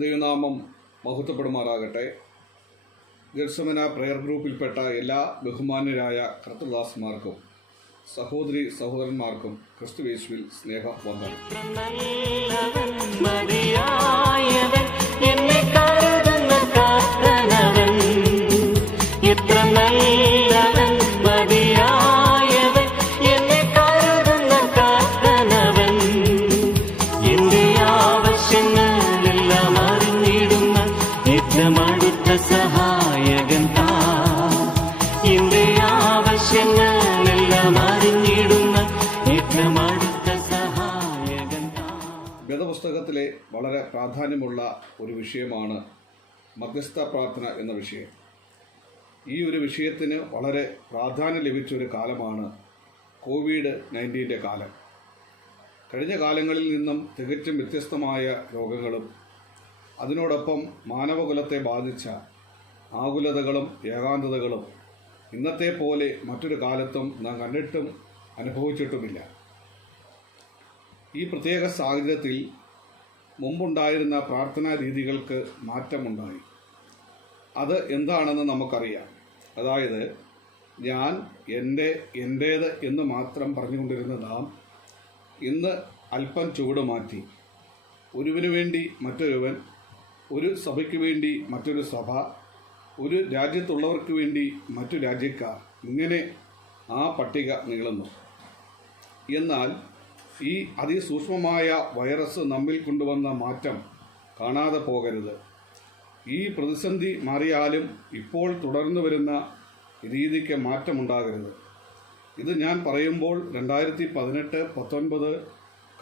ദൈവനാമം മഹത്വപ്പെടുമാറാകട്ടെ. ഗർസമന പ്രെയർ ഗ്രൂപ്പിൽപ്പെട്ട എല്ലാ ബഹുമാന്യരായ കർത്തദാസന്മാർക്കും സഹോദരി സഹോദരന്മാർക്കും ക്രിസ്തുവേശുവിൽ സ്നേഹ വന്ദനം വേദപുസ്തകത്തിലെ വളരെ പ്രാധാന്യമുള്ള ഒരു വിഷയമാണ് മധ്യസ്ഥ പ്രാർത്ഥന എന്ന വിഷയം. ഈ ഒരു വിഷയത്തിന് വളരെ പ്രാധാന്യം ലഭിച്ച ഒരു കാലമാണ് കോവിഡ് നയന്റീന്റെ കാലം. കഴിഞ്ഞ കാലങ്ങളിൽ നിന്നും തികച്ചും വ്യത്യസ്തമായ രോഗങ്ങളും അതിനോടൊപ്പം മാനവകുലത്തെ ബാധിച്ച ആകുലതകളും ഏകാന്തതകളും ഇന്നത്തെ പോലെ മറ്റൊരു കാലത്തും നാം കണ്ടിട്ടും അനുഭവിച്ചിട്ടുമില്ല. ഈ പ്രത്യേക സാഹചര്യത്തിൽ മുമ്പുണ്ടായിരുന്ന പ്രാർത്ഥനാ രീതികൾക്ക് മാറ്റമുണ്ടായി. അത് എന്താണെന്ന് നമുക്കറിയാം. അതായത് ഞാൻ എന്റെ എന്റേത് എന്ന് മാത്രം പറഞ്ഞുകൊണ്ടിരുന്ന നാം ഇന്ന് അല്പം ചുവട് മാറ്റി. ഒരുവന് വേണ്ടി മറ്റൊരുവൻ ഒരു സഭയ്ക്ക് വേണ്ടി മറ്റൊരു സഭ ഒരു രാജ്യത്തുള്ളവർക്ക് വേണ്ടി മറ്റു രാജ്യക്കാർ ഇങ്ങനെ ആ പട്ടിക നീളുന്നു. എന്നാൽ ഈ അതിസൂക്ഷ്മമായ വൈറസ് നമ്മിൽ കൊണ്ടുവന്ന മാറ്റം കാണാതെ പോകരുത്. ഈ പ്രതിസന്ധി മാറിയാലും ഇപ്പോൾ തുടർന്നു വരുന്ന രീതിക്ക് മാറ്റമുണ്ടാകരുത്. ഇത് ഞാൻ പറയുമ്പോൾ രണ്ടായിരത്തി പതിനെട്ട് പത്തൊൻപത്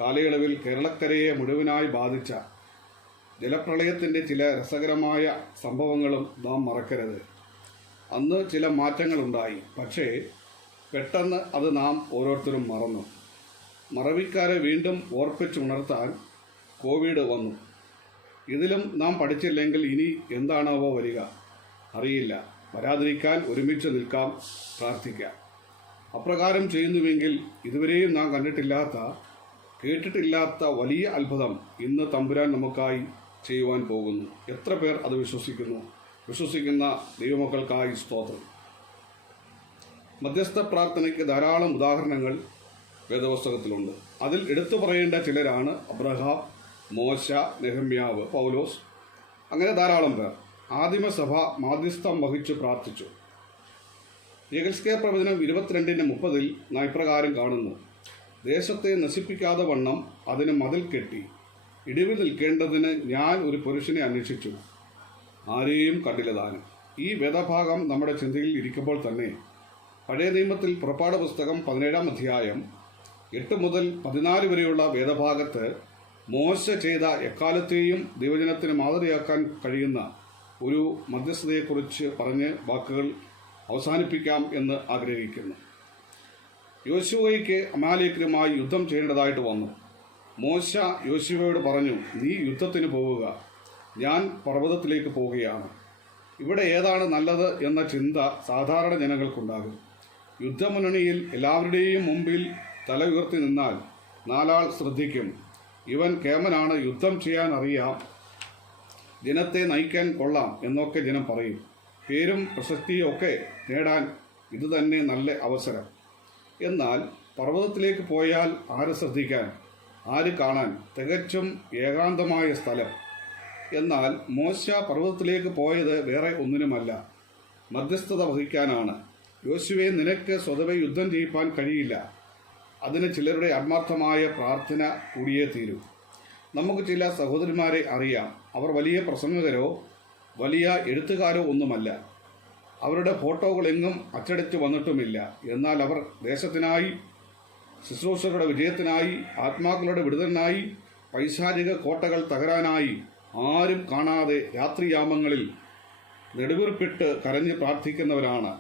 കാലയളവിൽ കേരളക്കരയെ മുഴുവനായി ബാധിച്ച ജലപ്രളയത്തിന്റെ ചില രസകരമായ സംഭവങ്ങളും നാം മറക്കരുത്. അന്ന് ചില മാറ്റങ്ങളുണ്ടായി. പക്ഷേ പെട്ടെന്ന് അത് നാം ഓരോരുത്തരും മറന്നു. മറവിക്കാരെ വീണ്ടും ഓർപ്പിച്ചുണർത്താൻ കോവിഡ് വന്നു. ഇതിലും നാം പഠിച്ചില്ലെങ്കിൽ ഇനി എന്താണാവോ വരിക. അറിയില്ല. വരാതിരിക്കാൻ ഒരുമിച്ച് നിൽക്കാം. പ്രാർത്ഥിക്കാം. അപ്രകാരം ചെയ്യുന്നുവെങ്കിൽ ഇതുവരെയും നാം കണ്ടിട്ടില്ലാത്ത കേട്ടിട്ടില്ലാത്ത വലിയ അത്ഭുതം ഇന്ന് തമ്പുരാൻ നമുക്കായി ചെയ്യുവാൻ പോകുന്നു. എത്ര പേർ അത് വിശ്വസിക്കുന്നു? വിശ്വസിക്കുന്ന ദൈവമക്കൾക്കായി സ്തോത്രം. മധ്യസ്ഥ പ്രാർത്ഥനയ്ക്ക് ധാരാളം ഉദാഹരണങ്ങൾ വേദപുസ്തകത്തിലുണ്ട്. അതിൽ എടുത്തു പറയേണ്ട ചിലരാണ് അബ്രഹാം മോശ നെഹമ്യാവ് പൗലോസ്. അങ്ങനെ ധാരാളം പേർ. ആദിമസഭ മാധ്യസ്ഥം വഹിച്ചു പ്രാർത്ഥിച്ചു. യഗൽസ്കേ പ്രവചനം ഇരുപത്തിരണ്ടിന്റെ മുപ്പതിൽ നാം ഇപ്രകാരം കാണുന്നു. ദേശത്തെ നശിപ്പിക്കാതെ വണ്ണം അതിന് മതിൽ കെട്ടി. ഇടിവിൽ നിൽക്കേണ്ടതിന് ഞാൻ ഒരു പുരുഷനെ അന്വേഷിച്ചു. ആരെയും കണ്ടില്ല താനും. ഈ വേദഭാഗം നമ്മുടെ ചിന്തയിൽ ഇരിക്കുമ്പോൾ തന്നെ. പഴയ നിയമത്തിൽ പുറപ്പാട് പുസ്തകം പതിനേഴാം അധ്യായം എട്ട് മുതൽ പതിനാല് വരെയുള്ള വേദഭാഗത്ത് മോശ ചെയ്ത എക്കാലത്തെയും ദൈവജനത്തിന് മാതൃകയാക്കാൻ കഴിയുന്ന ഒരു മധ്യസ്ഥതയെക്കുറിച്ച് പറഞ്ഞ് വാക്കുകൾ അവസാനിപ്പിക്കാം എന്ന് ആഗ്രഹിക്കുന്നു. യോശുവയ്ക്ക് അമാലേക്കരുമായി യുദ്ധം ചെയ്യേണ്ടതായിട്ട് വന്നു. മോശ യോശുവയോട് പറഞ്ഞു നീ യുദ്ധത്തിന് പോവുക. ഞാൻ പർവതത്തിലേക്ക് പോവുകയാണ് ഇവിടെ ഏതാണ് നല്ലത് എന്ന ചിന്ത സാധാരണ ജനങ്ങൾക്കുണ്ടാകും. യുദ്ധമുന്നണിയിൽ എല്ലാവരുടെയും മുമ്പിൽ തല ഉയർത്തി നിന്നാൽ നാലാൾ ശ്രദ്ധിക്കും. ഇവൻ കേമനാണ് യുദ്ധം ചെയ്യാൻ അറിയാം ജനത്തെ നയിക്കാൻ കൊള്ളാം എന്നൊക്കെ ജനം പറയും. പേരും പ്രശസ്തിയും ഒക്കെ നേടാൻ ഇതുതന്നെ നല്ല അവസരം. എന്നാൽ പർവതത്തിലേക്ക് പോയാൽ ആര് ശ്രദ്ധിക്കാൻ? ആര് കാണാൻ? തികച്ചും ഏകാന്തമായ സ്ഥലം. എന്നാൽ മോശ പർവതത്തിലേക്ക് പോയത് വേറെ ഒന്നിനുമല്ല. മധ്യസ്ഥത വഹിക്കാനാണ്. യോശുവെ നിനക്ക് സ്വതവേ യുദ്ധം ചെയ്യിപ്പാൻ കഴിയില്ല. അതിന് ചിലരുടെ ആത്മാർത്ഥമായ പ്രാർത്ഥന കൂടിയേ തീരൂ. നമുക്ക് ചില സഹോദരന്മാരെ അറിയാം. അവർ വലിയ പ്രസംഗകരോ വലിയ എഴുത്തുകാരോ ഒന്നുമല്ല. അവരുടെ ഫോട്ടോകളെങ്ങും അച്ചടിച്ച് വന്നിട്ടുമില്ല. എന്നാൽ അവർ ദേശത്തിനായി ശുശ്രൂഷകളുടെ വിജയത്തിനായി ആത്മാക്കളുടെ വിടുതലിനായി പൈശാചിക കോട്ടകൾ തകരാനായി ആരും കാണാതെ രാത്രിയാമങ്ങളിൽ നെടുവീർപ്പിട്ട് കരഞ്ഞ് പ്രാർത്ഥിക്കുന്നവരാണ്.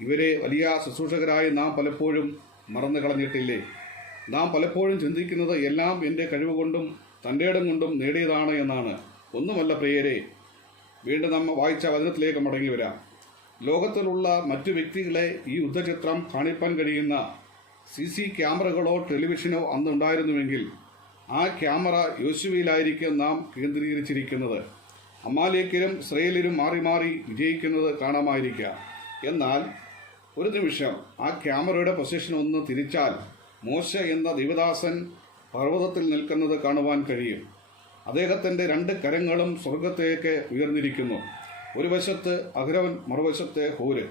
ഇവരെ വലിയ ശുശ്രൂഷകരായി നാം പലപ്പോഴും മറന്നു കളഞ്ഞിട്ടില്ലേ? നാം പലപ്പോഴും ചിന്തിക്കുന്നത് എല്ലാം എന്റെ കഴിവ് കൊണ്ടും തന്റെ ഇടം കൊണ്ടും നേടിയതാണ് എന്നാണ്. ഒന്നുമല്ല പ്രിയരെ വീണ്ടും നമ്മൾ വായിച്ച വചനത്തിലേക്ക് മടങ്ങി വരാം. ലോകത്തിലുള്ള മറ്റു വ്യക്തികളെ ഈ യുദ്ധചിത്രം കാണിപ്പാൻ കഴിയുന്ന സി സി ക്യാമറകളോ ടെലിവിഷനോ അന്നുണ്ടായിരുന്നുവെങ്കിൽ ആ ക്യാമറ യോശുവയിലായിരിക്കും നാം കേന്ദ്രീകരിച്ചിരിക്കുന്നത്. അമാലേക്കരും ഇസ്രയേലരും മാറി മാറി വിജയിക്കുന്നത് കാണാമായിരിക്കാം. എന്നാൽ ഒരു നിമിഷം ആ ക്യാമറയുടെ പൊസിഷൻ ഒന്ന് തിരിച്ചാൽ മോശ എന്ന ദേവദാസൻ പർവതത്തിൽ നിൽക്കുന്നത് കാണുവാൻ കഴിയും. അദ്ദേഹത്തിന്റെ രണ്ട് കരങ്ങളും സ്വർഗത്തേക്ക് ഉയർന്നിരിക്കുന്നു. ഒരു വശത്ത് അഗ്രവൻ മറുവശത്ത് ഹൂര്.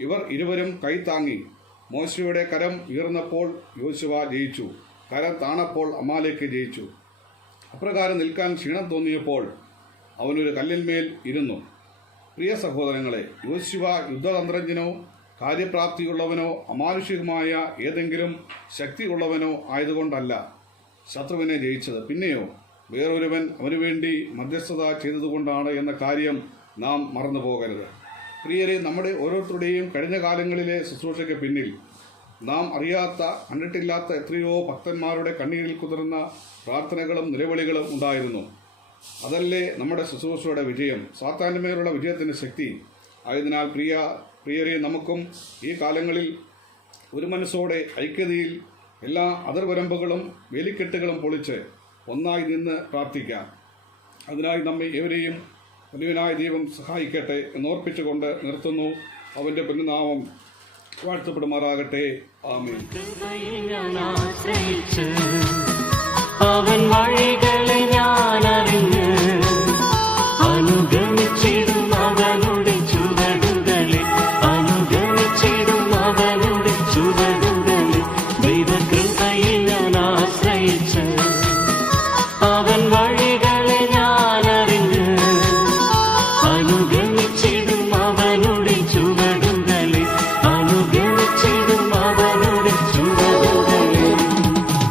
ഇവർ ഇരുവരും കൈത്താങ്ങി മോശയുടെ കരം ഉയർന്നപ്പോൾ യോശുവ ജയിച്ചു. കരം താണപ്പോൾ അമാലേക്ക് ജയിച്ചു. അപ്രകാരം നിൽക്കാൻ ക്ഷീണം തോന്നിയപ്പോൾ അവനൊരു കല്ലിന്മേൽ ഇരുന്നു. പ്രിയ സഹോദരങ്ങളെ യോശുവ യുദ്ധതന്ത്രജ്ഞനോ കാര്യപ്രാപ്തിയുള്ളവനോ അമാനുഷികമായ ഏതെങ്കിലും ശക്തിയുള്ളവനോ ആയതുകൊണ്ടല്ല ശത്രുവിനെ ജയിച്ചത്. പിന്നെയോ വേറൊരുവൻ അവനു വേണ്ടി മധ്യസ്ഥത ചെയ്തതുകൊണ്ടാണ് എന്ന കാര്യം നാം മറന്നു പോകരുത് പ്രിയരെ നമ്മുടെ ഓരോരുത്തരുടെയും കഴിഞ്ഞ കാലങ്ങളിലെ ശുശ്രൂഷയ്ക്ക് പിന്നിൽ നാം അറിയാത്ത കണ്ടിട്ടില്ലാത്ത എത്രയോ ഭക്തന്മാരുടെ കണ്ണീരിൽ കുതിർന്ന പ്രാർത്ഥനകളും നിലവിളികളും ഉണ്ടായിരുന്നു. അതല്ലേ നമ്മുടെ ശുശ്രൂഷയുടെ വിജയം. സാത്താന്റെ മേലുള്ള വിജയത്തിന്റെ ശക്തി. ആയതിനാൽ പ്രിയ പ്രിയരെ നമുക്കും ഈ കാലങ്ങളിൽ ഒരു മനസ്സോടെ ഐക്യതയിൽ എല്ലാ അതിർവരമ്പുകളും വേലിക്കെട്ടുകളും പൊളിച്ച് ഒന്നായി നിന്ന് പ്രാർത്ഥിക്കാം. അതിനായി നമ്മെ ഏവരെയും വലിയവനായ ദൈവം സഹായിക്കട്ടെ എന്നോർപ്പിച്ചുകൊണ്ട് നിർത്തുന്നു. അവന്റെ പുനഃനാമം വാഴ്ത്തപ്പെടുമാറാകട്ടെ. ആമേ അവൻ വഴി